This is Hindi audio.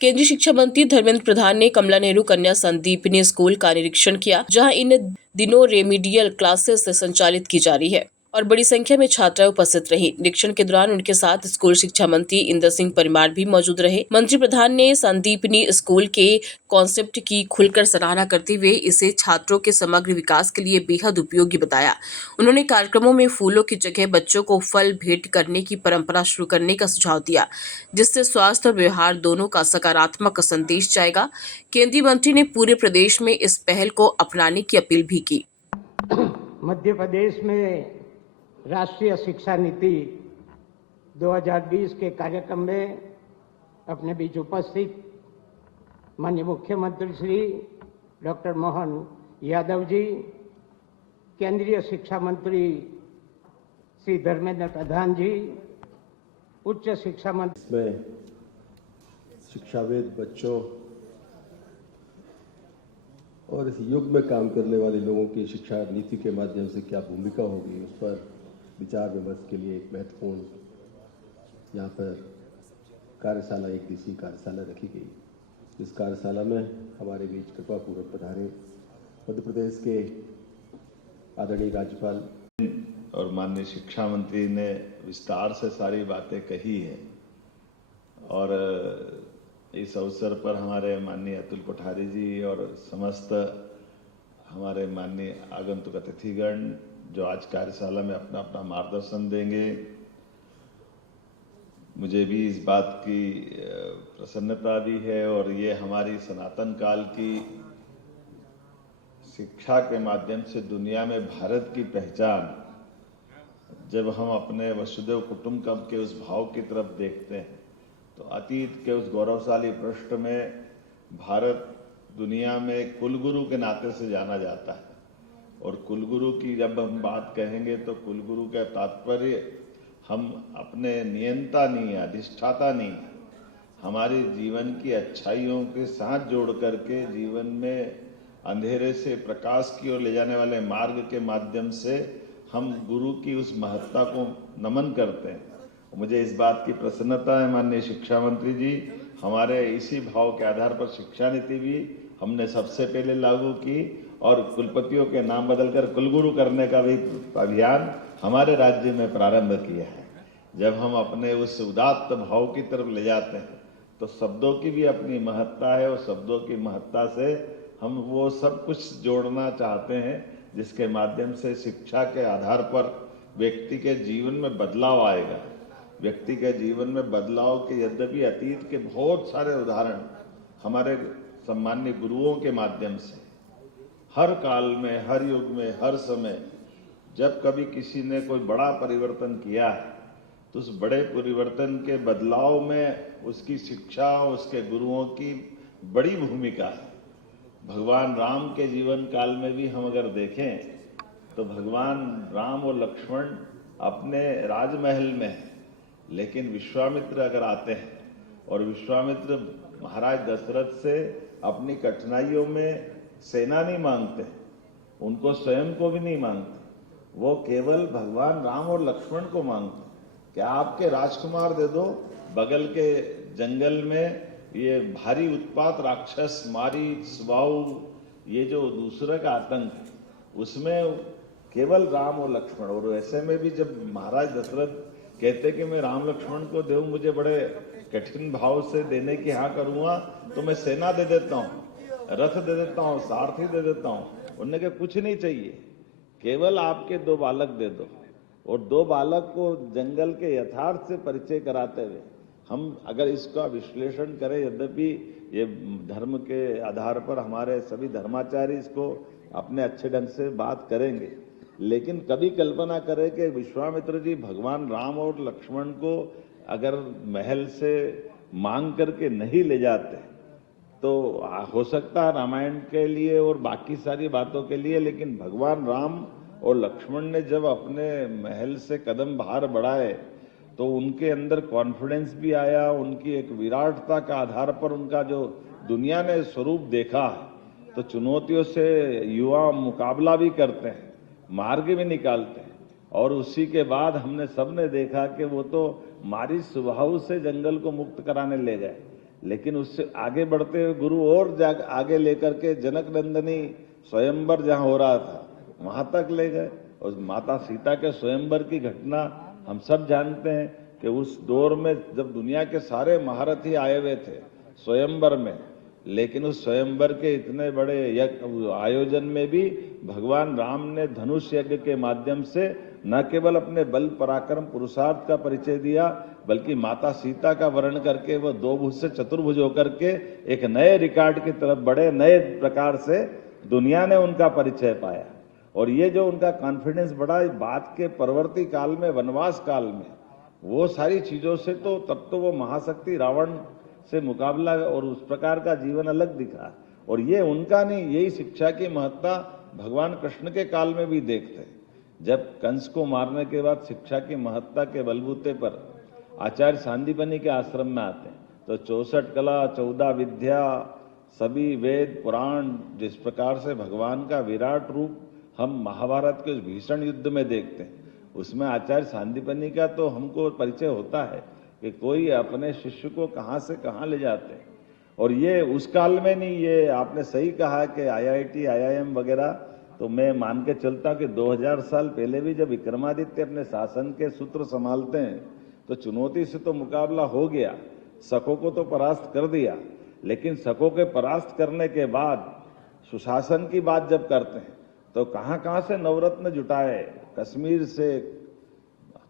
केंद्रीय शिक्षा मंत्री धर्मेंद्र प्रधान ने कमला नेहरू कन्या संदीपनी स्कूल का निरीक्षण किया, जहां इन दिनों रेमिडियल क्लासेस संचालित की जा रही है और बड़ी संख्या में छात्राएं उपस्थित रही। निरीक्षण के दौरान उनके साथ स्कूल शिक्षा मंत्री इंदर सिंह परमार भी मौजूद रहे। मंत्री प्रधान ने संदीपनी स्कूल के कॉन्सेप्ट की खुलकर सराहना करते हुए इसे छात्रों के समग्र विकास के लिए बेहद उपयोगी बताया। उन्होंने कार्यक्रमों में फूलों की जगह बच्चों को फल भेंट करने की परंपरा शुरू करने का सुझाव दिया, जिससे स्वास्थ्य और व्यवहार दोनों का सकारात्मक संदेश जाएगा। केंद्रीय मंत्री ने पूरे प्रदेश में इस पहल को अपनाने की अपील भी की। मध्य प्रदेश में राष्ट्रीय शिक्षा नीति 2020 के कार्यक्रम में अपने बीच उपस्थित माननीय मुख्यमंत्री श्री डॉक्टर मोहन यादव जी, केंद्रीय शिक्षा मंत्री श्री धर्मेंद्र प्रधान जी, उच्च शिक्षा मंत्री में शिक्षाविद बच्चों और इस युग में काम करने वाले लोगों की शिक्षा नीति के माध्यम से क्या भूमिका होगी, उस पर विचार विमर्श के लिए एक महत्वपूर्ण यहाँ पर कार्यशाला, एक दिवसीय कार्यशाला रखी गई। इस कार्यशाला में हमारे बीच कृपापूर्वक पधारे मध्य प्रदेश के आदरणीय राज्यपाल और माननीय शिक्षा मंत्री ने विस्तार से सारी बातें कही है और इस अवसर पर हमारे माननीय अतुल कोठारी जी और समस्त हमारे माननीय आगंतुक अतिथिगण जो आज कार्यशाला में अपना अपना मार्गदर्शन देंगे, मुझे भी इस बात की प्रसन्नता भी है और ये हमारी सनातन काल की शिक्षा के माध्यम से दुनिया में भारत की पहचान, जब हम अपने वसुदेव कुटुंबकम के उस भाव की तरफ देखते हैं तो अतीत के उस गौरवशाली पृष्ठ में भारत दुनिया में कुलगुरु के नाते से जाना जाता है। और कुलगुरु की जब हम बात कहेंगे तो कुलगुरु का तात्पर्य हम अपने नियंता नहीं, अधिष्ठाता नहीं, हमारे जीवन की अच्छाइयों के साथ जोड़ करके जीवन में अंधेरे से प्रकाश की ओर ले जाने वाले मार्ग के माध्यम से हम गुरु की उस महत्ता को नमन करते हैं। मुझे इस बात की प्रसन्नता है माननीय शिक्षा मंत्री जी, हमारे इसी भाव के आधार पर शिक्षा नीति भी हमने सबसे पहले लागू की और कुलपतियों के नाम बदलकर कुलगुरु करने का भी अभियान हमारे राज्य में प्रारंभ किया है। जब हम अपने उस उदात्त भाव की तरफ ले जाते हैं तो शब्दों की भी अपनी महत्ता है और शब्दों की महत्ता से हम वो सब कुछ जोड़ना चाहते हैं जिसके माध्यम से शिक्षा के आधार पर व्यक्ति के जीवन में बदलाव आएगा। व्यक्ति के जीवन में बदलाव के यद्यपि अतीत के बहुत सारे उदाहरण हमारे सम्माननीय गुरुओं के माध्यम से हर काल में, हर युग में, हर समय जब कभी किसी ने कोई बड़ा परिवर्तन किया है तो उस बड़े परिवर्तन के बदलाव में उसकी शिक्षा, उसके गुरुओं की बड़ी भूमिका है। भगवान राम के जीवन काल में भी हम अगर देखें तो भगवान राम और लक्ष्मण अपने राजमहल में हैं, लेकिन विश्वामित्र अगर आते हैं और विश्वामित्र महाराज दशरथ से अपनी कठिनाइयों में सेना नहीं मांगते, उनको स्वयं को भी नहीं मांगते, वो केवल भगवान राम और लक्ष्मण को मांगते कि आपके राजकुमार दे दो, बगल के जंगल में ये भारी उत्पात राक्षस मारी स्वाऊ, ये जो दूसरे का आतंक है उसमें केवल राम और लक्ष्मण। और ऐसे में भी जब महाराज दशरथ कहते कि मैं राम लक्ष्मण को दूं, मुझे बड़े कठिन भाव से देने की हाँ करूंगा तो मैं सेना दे देता हूँ, रथ दे देता हूँ, सारथी दे देता हूँ। उन्होंने कहा कुछ नहीं चाहिए, केवल आपके 2 बालक दे दो। और 2 बालक को जंगल के यथार्थ से परिचय कराते हुए हम अगर इसका विश्लेषण करें, यद्यपि ये धर्म के आधार पर हमारे सभी धर्माचार्य इसको अपने अच्छे ढंग से बात करेंगे, लेकिन कभी कल्पना करें कि विश्वामित्र जी भगवान राम और लक्ष्मण को अगर महल से मांग करके नहीं ले जाते तो हो सकता है रामायण के लिए और बाकी सारी बातों के लिए, लेकिन भगवान राम और लक्ष्मण ने जब अपने महल से कदम बाहर बढ़ाए तो उनके अंदर कॉन्फिडेंस भी आया, उनकी एक विराटता का आधार पर उनका जो दुनिया ने स्वरूप देखा है तो चुनौतियों से युवा मुकाबला भी करते हैं, मार्ग भी निकालते हैं। और उसी के बाद हमने सबने देखा कि वो तो मारी स्वभाव से जंगल को मुक्त कराने ले गए, लेकिन उससे आगे बढ़ते हुए गुरु और आगे लेकर के जनक नंदनी स्वयंवर जहां हो रहा था वहां तक ले गए। और माता सीता के स्वयंवर की घटना हम सब जानते हैं कि उस दौर में जब दुनिया के सारे महारथी आए हुए थे स्वयंवर में, लेकिन उस स्वयंवर के इतने बड़े आयोजन में भी भगवान राम ने धनुष यज्ञ के माध्यम से न केवल अपने बल पराक्रम पुरुषार्थ का परिचय दिया, बल्कि माता सीता का वर्ण करके वह 2 भुज से चतुर्भुज होकर के एक नए रिकॉर्ड की तरफ बढ़े। नए प्रकार से दुनिया ने उनका परिचय पाया। और ये जो उनका कॉन्फिडेंस बढ़ा बात के परवर्ती काल में, वनवास काल में, वो सारी चीजों से तो तब तो वो महाशक्ति रावण से मुकाबला और उस प्रकार का जीवन अलग दिखा। और ये उनका नहीं, यही शिक्षा की महत्ता भगवान कृष्ण के काल में भी देखते हैं। जब कंस को मारने के बाद शिक्षा की महत्ता के बलबूते पर आचार्य सांदीपनि के आश्रम में आते हैं तो 64 कला 14 विद्या सभी वेद पुराण, जिस प्रकार से भगवान का विराट रूप हम महाभारत के उस भीषण युद्ध में देखते हैं, उसमें आचार्य सांदीपनि का तो हमको परिचय होता है कि कोई अपने शिष्य को कहां से कहां ले जाते हैं। और ये उस काल में नहीं, ये आपने सही कहा कि IIT IIM वगैरह, तो मैं मान के चलता कि 2000 साल पहले भी जब विक्रमादित्य अपने शासन के सूत्र संभालते हैं तो चुनौती से तो मुकाबला हो गया, शकों को तो परास्त कर दिया, लेकिन शकों के परास्त करने के बाद सुशासन की बात जब करते हैं तो कहां कहां से नवरत्न जुटाए, कश्मीर से